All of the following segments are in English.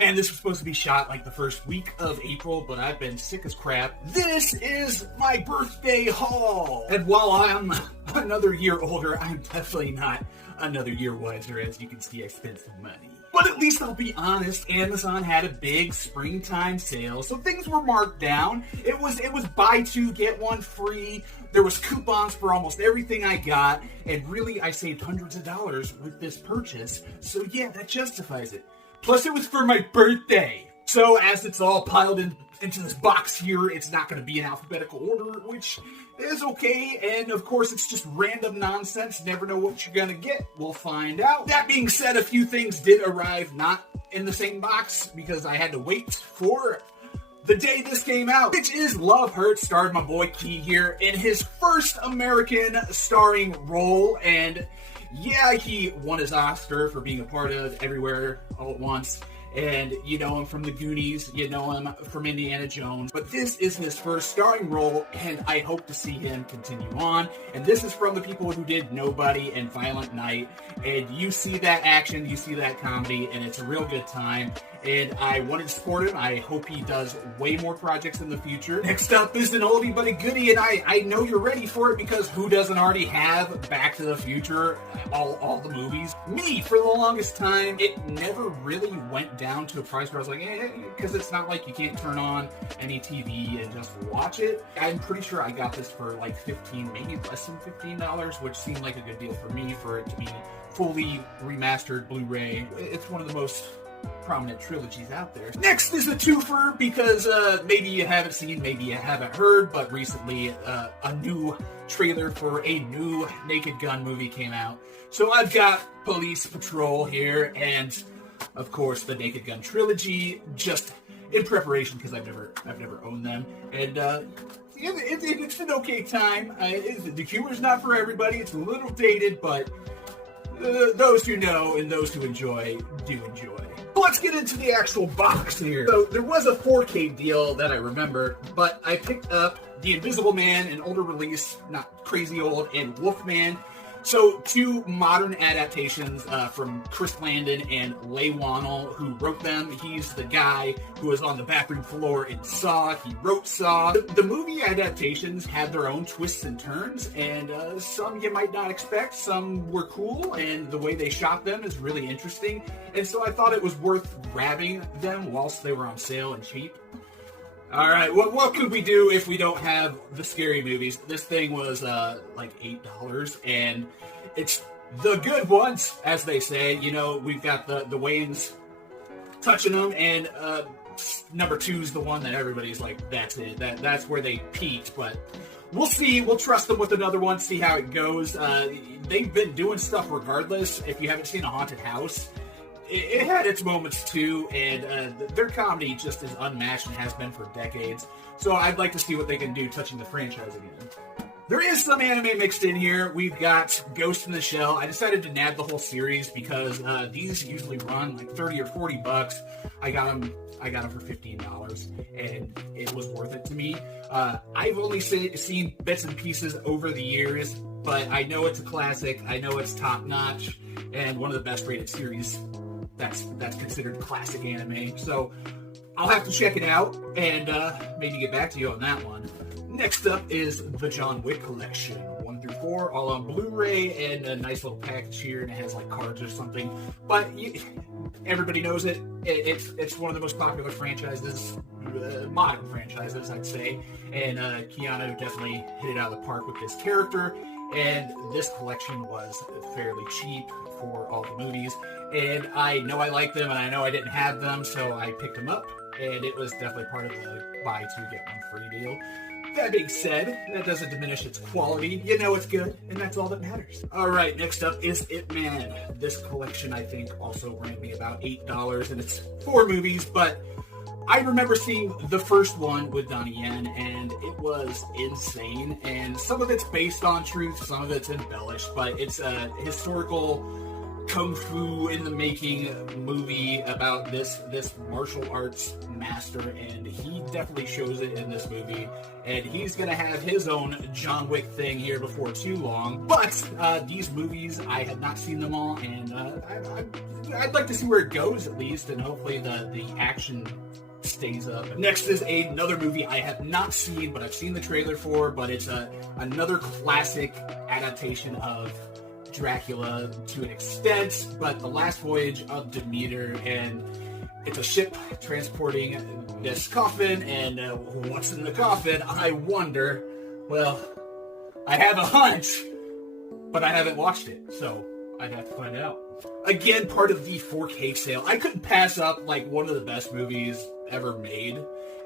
Man, this was supposed to be shot like the first week of April, but I've been sick as crap. This is my birthday haul! And while I'm another year older, I'm definitely not another year wiser. As you can see, I spent some money. But at least I'll be honest, Amazon had a big springtime sale, so things were marked down. It was buy two, get one free. There was coupons for almost everything I got, and really I saved hundreds of dollars with this purchase. So yeah, that justifies it. Plus, it was for my birthday. So, as it's all piled into this box here, it's not going to be in alphabetical order, which is okay. And, of course, it's just random nonsense. Never know what you're going to get. We'll find out. That being said, a few things did arrive not in the same box because I had to wait for the day this came out, which is Love Hurts, starred my boy Key here in his first American starring role. And yeah, he won his Oscar for being a part of Everywhere All at Once. And you know him from The Goonies, you know him from Indiana Jones. But this is his first starring role, and I hope to see him continue on. And this is from the people who did Nobody and Violent Night. And you see that action, you see that comedy, and it's a real good time. And I wanted to support him. I hope he does way more projects in the future. Next up is an oldie but a goodie, and I know you're ready for it because who doesn't already have Back to the Future, all the movies? Me, for the longest time, it never really went down to a price where I was like, because it's not like you can't turn on any TV and just watch it. I'm pretty sure I got this for like $15, maybe less than $15, which seemed like a good deal for me for it to be fully remastered Blu-ray. It's one of the most prominent trilogies out there. Next is a twofer because maybe you haven't seen, maybe you haven't heard, but recently a new trailer for a new Naked Gun movie came out. So I've got Police Patrol here, and of course the Naked Gun trilogy, just in preparation because I've never owned them, and it's an okay time. The humor's not for everybody. It's a little dated, but those who know and those who enjoy do enjoy. Let's get into the actual box here. So there was a 4K deal that I remember, but I picked up The Invisible Man, an older release, not crazy old, and Wolfman. So two modern adaptations from Chris Landon and Leigh Whannell, who wrote them. He's the guy who was on the bathroom floor in Saw. He wrote Saw. The movie adaptations had their own twists and turns, and some you might not expect. Some were cool, and the way they shot them is really interesting. And so I thought it was worth grabbing them whilst they were on sale and cheap. Alright, what could we do if we don't have the scary movies? This thing was like $8, and it's the good ones, as they say. You know, we've got the Wayans touching them, and number 2 is the one that everybody's like, that's it. That's where they peaked, but we'll see. We'll trust them with another one, see how it goes. They've been doing stuff regardless. If you haven't seen A Haunted House, it had its moments too, and their comedy just is unmatched and has been for decades. So I'd like to see what they can do touching the franchise again. There is some anime mixed in here. We've got Ghost in the Shell. I decided to nab the whole series because these usually run like $30 or $40. I got them for $15, and it was worth it to me. I've only seen bits and pieces over the years, but I know it's a classic. I know it's top notch and one of the best rated series that's considered classic anime. So I'll have to check it out and maybe get back to you on that one. Next up is the John Wick collection, 1 through 4, all on Blu-ray, and a nice little package here, and it has like cards or something. But everybody knows it. It's one of the most popular franchises, modern franchises, I'd say. And Keanu definitely hit it out of the park with this character. And this collection was fairly cheap for all the movies. And I know I like them, and I know I didn't have them, so I picked them up. And it was definitely part of the buy two, get one free deal. That being said, that doesn't diminish its quality. You know it's good, and that's all that matters. Alright, next up is Ip Man. This collection, I think, also ran me about $8, and it's 4 movies, but I remember seeing the first one with Donnie Yen, and it was insane. And some of it's based on truth, some of it's embellished, but it's a historical kung fu in the making movie about this martial arts master, and he definitely shows it in this movie. And he's gonna have his own John Wick thing here before too long. But these movies, I had not seen them all, and I'd like to see where it goes at least, and hopefully the action stays up. Next is another movie I have not seen, but I've seen the trailer for, but it's another classic adaptation of Dracula to an extent, but The Last Voyage of Demeter, and it's a ship transporting this coffin, and what's in the coffin, I wonder. Well, I have a hunch, but I haven't watched it, so I'd have to find out. Again, part of the 4K sale. I couldn't pass up like one of the best movies ever made,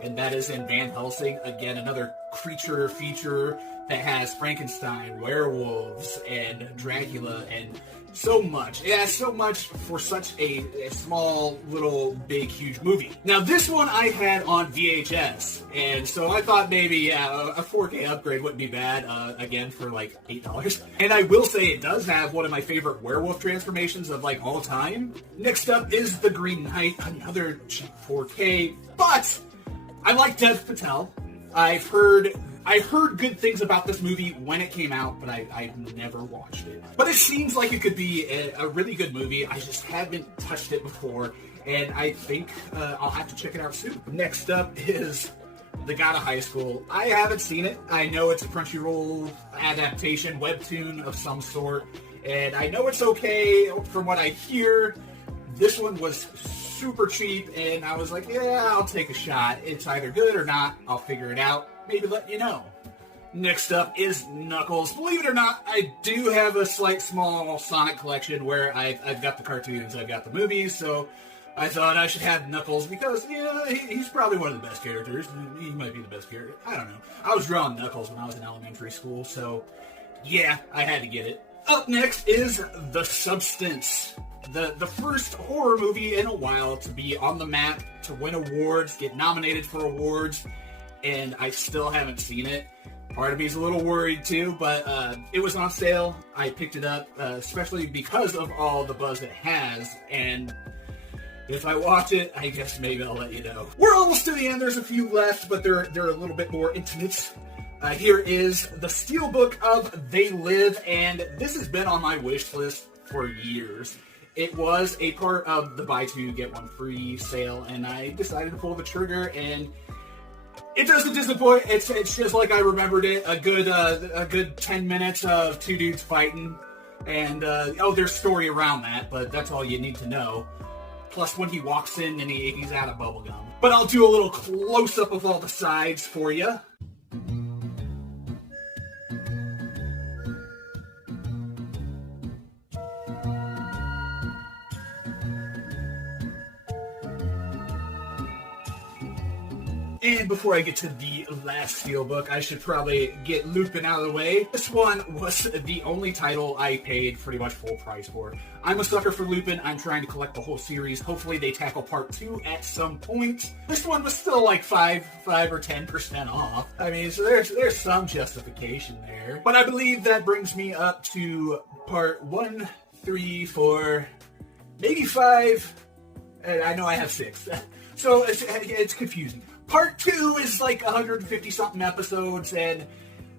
and that is in Van Helsing. Again, another creature feature that has Frankenstein, werewolves, and Dracula, and so much. Yeah, so much for such a small, little, big, huge movie. Now, this one I had on VHS, and so I thought maybe a 4K upgrade wouldn't be bad, again, for like $8. And I will say it does have one of my favorite werewolf transformations of like all time. Next up is The Green Knight, another cheap 4K, but I like Dev Patel. I've heard good things about this movie when it came out, but I've never watched it. But it seems like it could be a really good movie. I just haven't touched it before, and I think I'll have to check it out soon. Next up is The God of High School. I haven't seen it. I know it's a Crunchyroll adaptation, webtoon of some sort, and I know it's okay from what I hear. This one was super cheap, and I was like, yeah, I'll take a shot. It's either good or not. I'll figure it out. Maybe let you know. Next up is Knuckles. Believe it or not, I do have a small Sonic collection where I've got the cartoons, I've got the movies, so I thought I should have Knuckles because, yeah, he's probably one of the best characters. He might be the best character. I don't know. I was drawing Knuckles when I was in elementary school, so yeah, I had to get it. Up next is The Substance. The first horror movie in a while to be on the map, to win awards, get nominated for awards, and I still haven't seen it. Part of me is a little worried too, but it was on sale. I picked it up, especially because of all the buzz it has, and if I watch it, I guess maybe I'll let you know. We're almost to the end. There's a few left, but they're a little bit more intimate. Here is the Steelbook of They Live, and this has been on my wish list for years. It was a part of the buy two, get one free sale, and I decided to pull the trigger, and it doesn't disappoint. It's just like I remembered it. A good 10 minutes of two dudes fighting, and there's story around that, but that's all you need to know. Plus, when he walks in and he's out of bubblegum. But I'll do a little close-up of all the sides for you. And before I get to the last steelbook, I should probably get Lupin out of the way. This one was the only title I paid pretty much full price for. I'm a sucker for Lupin. I'm trying to collect the whole series. Hopefully they tackle part 2 at some point. This one was still like 5 or 10% off. I mean, so there's some justification there. But I believe that brings me up to part 1, 3, 4, maybe 5. And I know I have 6. So it's confusing. Part 2 is like 150-something episodes, and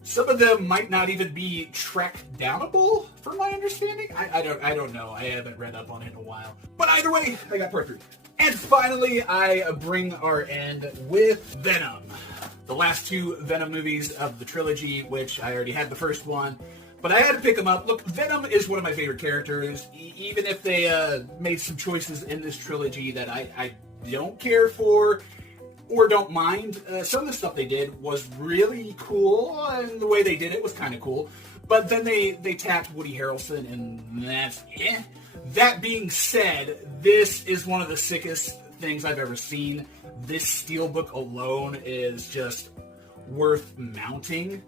some of them might not even be track-downable, from my understanding. I don't know. I haven't read up on it in a while. But either way, I got part 3. And finally, I bring our end with Venom. The last 2 Venom movies of the trilogy, which I already had the first one, but I had to pick them up. Look, Venom is one of my favorite characters, even if they made some choices in this trilogy that I don't care for, or don't mind. Some of the stuff they did was really cool, and the way they did it was kind of cool. But then they tapped Woody Harrelson, and that's eh. That being said, this is one of the sickest things I've ever seen. This steelbook alone is just worth mounting.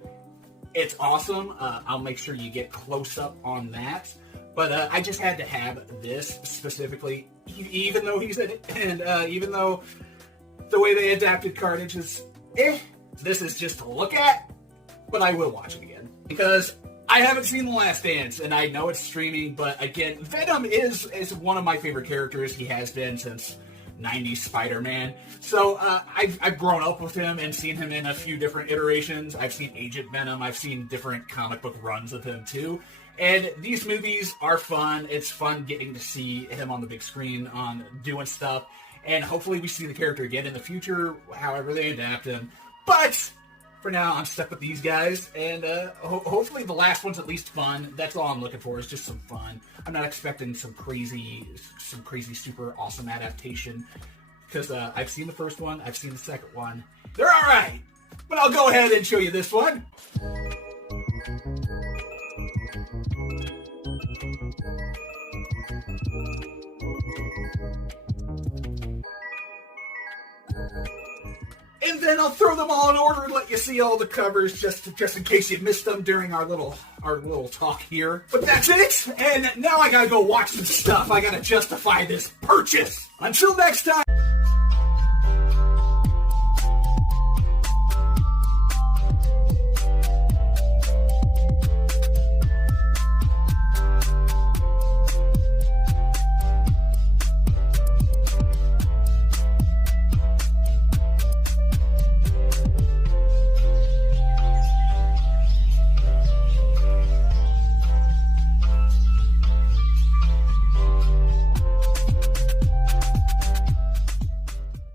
It's awesome. I'll make sure you get close up on that. But I just had to have this specifically, even though he's in it, and even though the way they adapted Carnage is this is just to look at, but I will watch it again because I haven't seen The Last Dance, and I know it's streaming, but again, Venom is one of my favorite characters. He has been since 90s Spider-Man. So I've grown up with him and seen him in a few different iterations. I've seen Agent Venom. I've seen different comic book runs of him too. And these movies are fun. It's fun getting to see him on the big screen on doing stuff. And hopefully we see the character again in the future, however they adapt him. But for now, I'm stuck with these guys, and hopefully the last one's at least fun. That's all I'm looking for, is just some fun. I'm not expecting some crazy, super awesome adaptation, because I've seen the first one, I've seen the second one. They're all right, but I'll go ahead and show you this one. And then I'll throw them all in order and let you see all the covers, just in case you missed them during our little talk here. But that's it, and now I gotta go watch some stuff. I gotta justify this purchase. Until next time.